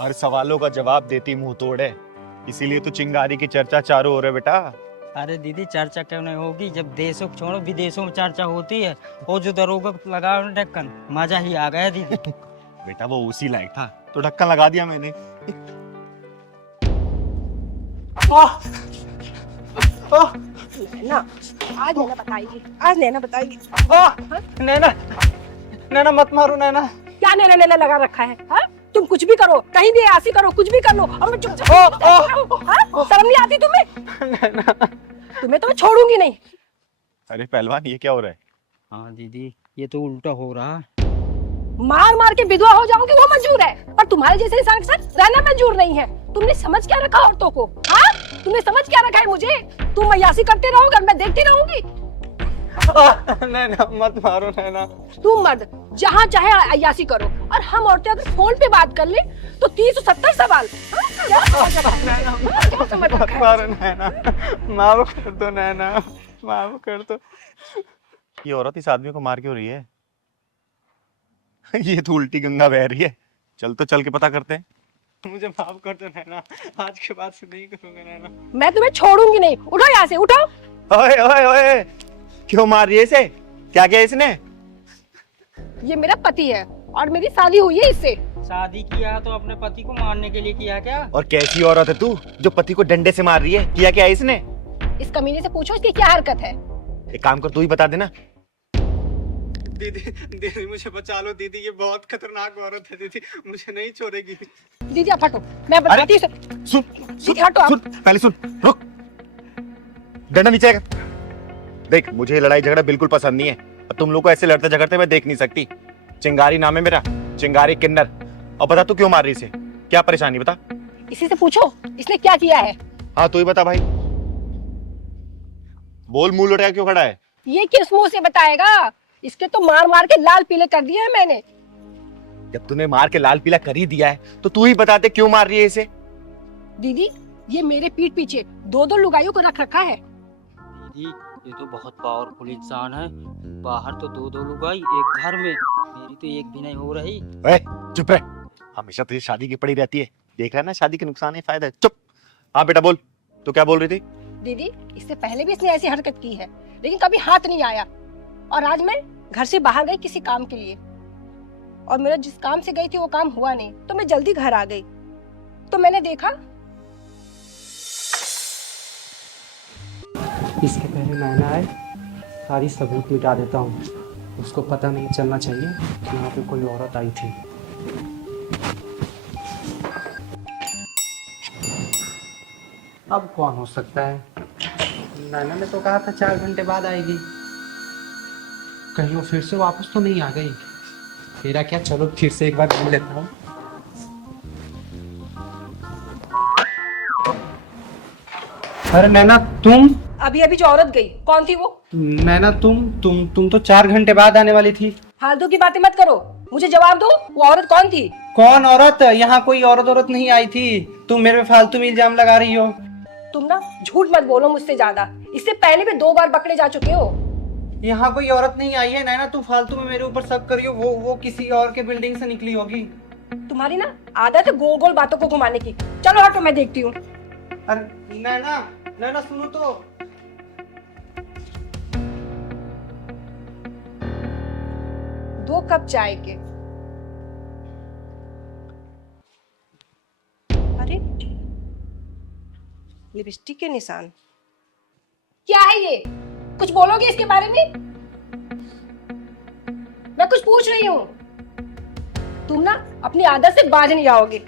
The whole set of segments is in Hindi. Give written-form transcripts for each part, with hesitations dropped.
हर सवालों का जवाब देती मुंह तोड़ है, इसीलिए तो चिंगारी की चर्चा चारों ओर है बेटा। अरे दीदी चर्चा क्यों नहीं होगी, जब देशों को छोड़ो विदेशों में चर्चा होती है। वो जो दरोगा लगा ढक्कन, मजा ही आ गया दीदी। बेटा वो उसी लायक था तो ढक्कन लगा दिया मैंने। नैना, आज नैना बताएगी, आज नैना बताएगी। नैना, नैना मत मारो नैना। क्या नैना नैना लगा रखा है? हा? तुम कुछ भी करो, कहीं भी ऐसी करो, कुछ भी कर लो और मैं चुपचाप शर्म नहीं आती तुम्हें? तुम्हें तो मैं छोड़ूंगी नहीं। अरे पहलवान ये क्या हो रहा है? हाँ दीदी ये तो उल्टा हो रहा है। मार मार के विधवा हो जाऊंगी वो मंजूर है, पर तुम्हारे जैसे इंसान के साथ रहना मंजूर नहीं है। तुमने समझ क्या रखा औरतों को? हाँ, तुमने समझ क्या रखा है मुझे? तुम अय्यासी करते रहोगे और मैं देखती रहूंगी। नैना मत मारो नैना। तुम मर्द जहाँ चाहे अय्यासी करो, और हम औरतें अगर फोन पे बात कर ले तो 370 सवाल। क्या समझ रखा है? मारो नैना, माफ कर दो नैना, माफ कर दो। ये औरत इस आदमी को मार क्यों रही है? ये तो उल्टी गंगा बह रही है। चल तो चल के पता करते हैं। मुझे माफ कर दो नैना, आज के बाद से नहीं करूंगा नैना। मैं तुम्हें छोड़ूंगी नहीं। उठो यहाँ से, उठो। ओए ओए ओए, क्यों मार रही है इसे? क्या किया इसने? ये मेरा पति है और मेरी शादी हुई है इससे। शादी किया तो अपने पति को मारने के लिए किया क्या? और कैसी औरत है तू जो पति को डंडे से मार रही है? किया क्या है इसने? इस कमीने से पूछो इसकी क्या हरकत है। एक काम कर, तू ही बता देना। दीदी दीदी मुझे बचा लो दीदी, ये बहुत खतरनाक औरत है दीदी, मुझे नहीं छोड़ेगी। दीदी आप हटो, मैं बताती हूँ। सुन दीदी हटो आप। सुन, पहले सुन, रुक। डंडा नीचे आएगा। देख मुझे ये लड़ाई झगड़ा बिल्कुल पसंद नहीं है, और तुम लोग को ऐसे लड़ते झगड़ते मैं देख नहीं सकती। चिंगारी नाम है मेरा, चिंगारी किन्नर। और बता तू क्यों मार रही इसे? क्या परेशानी बता? इसी से पूछो इसने क्या किया है। हाँ तू ही बता भाई, बोल। मुंह लुटाया क्यों खड़ा है? ये किस मुंह से बताएगा? इसके तो मार मार के लाल पीले कर दिए हैं मैंने। जब तूने मार के लाल पीला कर ही दिया है तो तू ही बता दे क्यों मार रही है इसे? दीदी ये मेरे पीठ पीछे दो दो लुगाइयों को रख रखा है। दीदी ये तो बहुत पावरफुल इंसान है, बाहर तो दो दो लुगाई, एक घर में, मेरी तो एक भी नहीं हो रही। ए, चुप रह, हमेशा तुझे शादी की पड़ी रहती है। देख रहा है ना, शादी के नुकसान है फायदा है। चुप। हाँ बेटा बोल, तो क्या बोल रही थी? दीदी इससे पहले भी इसने ऐसी हरकत की है, लेकिन कभी हाथ नहीं आया। और आज मैं घर से बाहर गई किसी काम के लिए, और मेरा जिस काम से गई थी वो काम हुआ नहीं, तो मैं जल्दी घर आ गई। तो मैंने देखा। इसके पहले नैना आए सारी सबूत मिटा देता हूँ, उसको पता नहीं चलना चाहिए कि यहाँ पे कोई औरत आई थी। अब कौन हो सकता है? नैना ने तो कहा था 4 घंटे बाद आएगी, कहीं वो फिर से वापस तो नहीं आ गई। मेरा क्या, चलो फिर से एक बार मिल लेता हूँ। अरे नैना तुम? अभी अभी जो औरत गई कौन थी वो? नैना तुम तो 4 घंटे बाद आने वाली थी। फालतू की बातें मत करो, मुझे जवाब दो, वो औरत कौन थी? कौन औरत? यहाँ कोई औरत नहीं आई थी, तुम मेरे पे फालतू में इल्जाम लगा रही हो। तुम ना झूठ मत बोलो मुझसे ज्यादा, इससे पहले भी 2 बार पकड़े जा चुके हो। यहाँ कोई औरत नहीं आई है नैना, तू फालतू में मेरे ऊपर शक करी हो। वो किसी और के बिल्डिंग से निकली होगी। तुम्हारी ना आदत है गोल गोल बातों को घुमाने की। चलो हटो, मैं देखती हूँ। अरे नैना सुनो तो। 2 कप चाय के। अरे लिपस्टिक के निशान। क्या है ये? कुछ बोलोगे इसके बारे में? मैं कुछ पूछ रही हूँ। तुम ना अपनी आदत से बाज नहीं आओगे।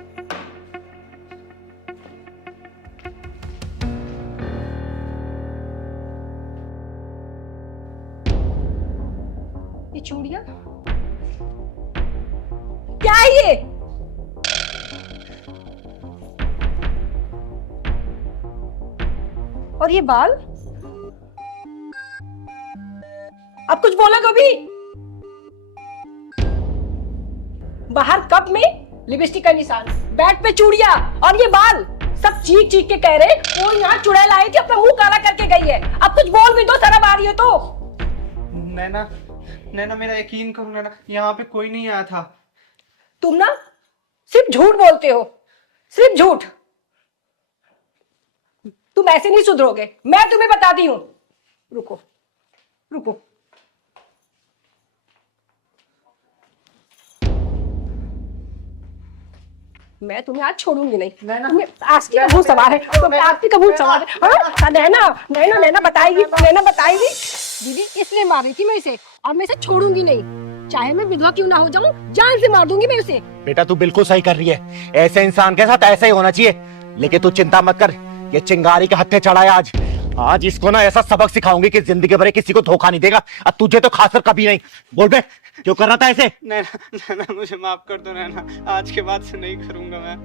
ये चूड़ियां क्या है ये? और ये बाल? अब कुछ बोला कभी? बाहर कप में लिपस्टिक का निशान, बैट पे चूड़ियां, और ये बाल। सब चीख चीख के कह रहे वो यहाँ चुड़ैल आई थी, अपना मुंह काला करके गई है। अब कुछ बोल भी दो, शर्म आ रही है तो। नैना मेरा यकीन करो नैना, यहाँ पे कोई नहीं आया था। तुम ना सिर्फ झूठ बोलते हो। सिर्फ झूठ। तुम ऐसे नहीं सुधरोगे, मैं तुम्हें बताती हूँ। रुको रुको। मैं तुम्हें आज छोड़ूंगी नहीं। तुम्हें आज की कबूल सवार है, तुम्हें आज की कबूल सवार है। हाँ? नैना नैना नैना बताएगी, नैना बताएगी। दीदी इसलिए मार रही थी मैं इसे, और मैं इसे छोड़ूंगी नहीं, चाहे मैं विधवा क्यों ना हो जाऊं, जान से मार दूंगी मैं उसे। बेटा तू बिल्कुल सही कर रही है, ऐसे इंसान के साथ ऐसा ही होना चाहिए। लेकिन तू चिंता मत कर, ये चिंगारी के हत्थे चढ़ा है आज। आज इसको ना ऐसा सबक सिखाऊंगी कि जिंदगी भर किसी को धोखा नहीं देगा, और तुझे तो खासकर कभी नहीं। बोल बे, क्यों कर रहा था ऐसे? नैना नैना मुझे माफ कर दो नैना, आज के बाद से नहीं करूंगा मैं।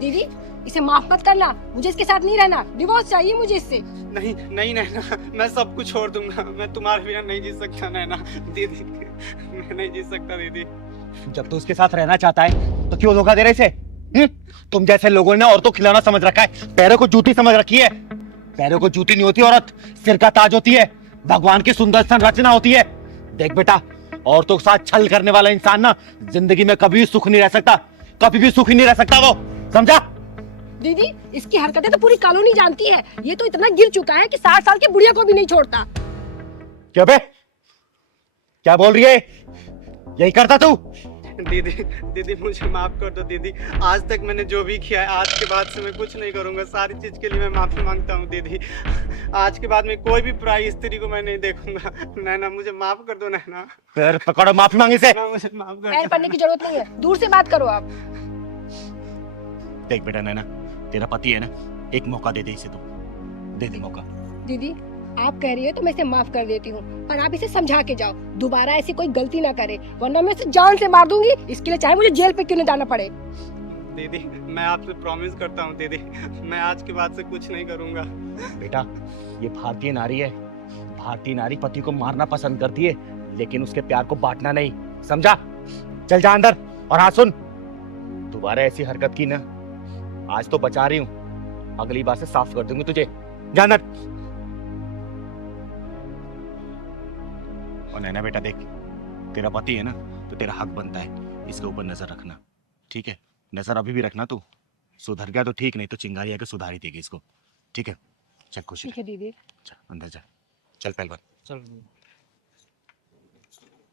दीदी इसे माफ मत करना, मुझे इसके साथ नहीं रहना, डिवोर्स चाहिए मुझे इससे। नहीं नहीं नैना, मैं सब कुछ छोड़ दूंगा, मैं तुम्हारे बिना नहीं जी सकता नैना। दीदी मैं नहीं जी सकता दीदी। जब तू उसके साथ रहना चाहता है तो क्यों धोखा दे रहे इसे? तुम जैसे लोगों ने औरतों को खिलौना समझ रखा है, पैरों को जूती समझ रखी है। पैरों को जूती नहीं होती औरत, सिर का ताज होती है, भगवान की सुंदर संरचना होती है। देख बेटा, औरतों के साथ छल करने वाला इंसान ना जिंदगी में कभी सुख नहीं रह सकता, कभी भी सुखी नहीं रह सकता वो, समझा? दीदी इसकी हरकतें तो पूरी कॉलोनी जानती है, ये तो इतना गिर चुका है कि 60 साल की बुढ़िया को भी नहीं छोड़ता। क्या बे, क्या बोल रही है? यही करता तू? दीदी दीदी मुझे माफ कर दो दीदी, आज तक मैंने जो भी किया है, आज के बाद से मैं कुछ नहीं करूंगा, सारी चीज के लिए मैं माफी मांगता हूँ दीदी। आज के बाद में कोई भी पराई स्त्री को मैं नहीं देखूंगा। नैना मुझे माफ कर दो नैना। पैर पकड़ो, माफी मांगे से। नैना, मुझे माफ कर पैर दो। पड़ने की जरूरत नहीं है, दूर से बात करो आप। देख बेटा नैना, तेरा पति है ना, एक मौका दे दे इसे, तू दे दे मौका। दीदी आप कह रही है तो मैं इसे माफ कर देती हूँ, पर आप इसे समझा के जाओ, दोबारा ऐसी कोई गलती ना करे, वरना मैं इसे जान से मार दूंगी। इसके लिए चाहे मुझे जेल पे क्यों न जाना पड़े। दीदी मैं आपसे प्रॉमिस करता हूँ दीदी, मैं आज के बाद से कुछ नहीं करूंगा। बेटा ये भारतीय नारी है, भारतीय नारी पति को मारना पसंद करती है, लेकिन उसके प्यार को बांटना नहीं, समझा? चल जा अंदर। और हाँ सुन, दोबारा ऐसी हरकत की ना, आज तो बचा रही हूँ, अगली बार से साफ कर दूंगी तुझे। जा अंदर। और नैना बेटा देख, तेरा पति है ना, तो तेरा हक बनता है इसके ऊपर नजर रखना, ठीक है? नजर अभी भी रखना, तू सुधर गया तो ठीक, नहीं तो चिंगारी आके सुधारी देगी इसको, ठीक है? चल खुशी ठीक है दीदी। अंदर जा, चल पहलवान। चल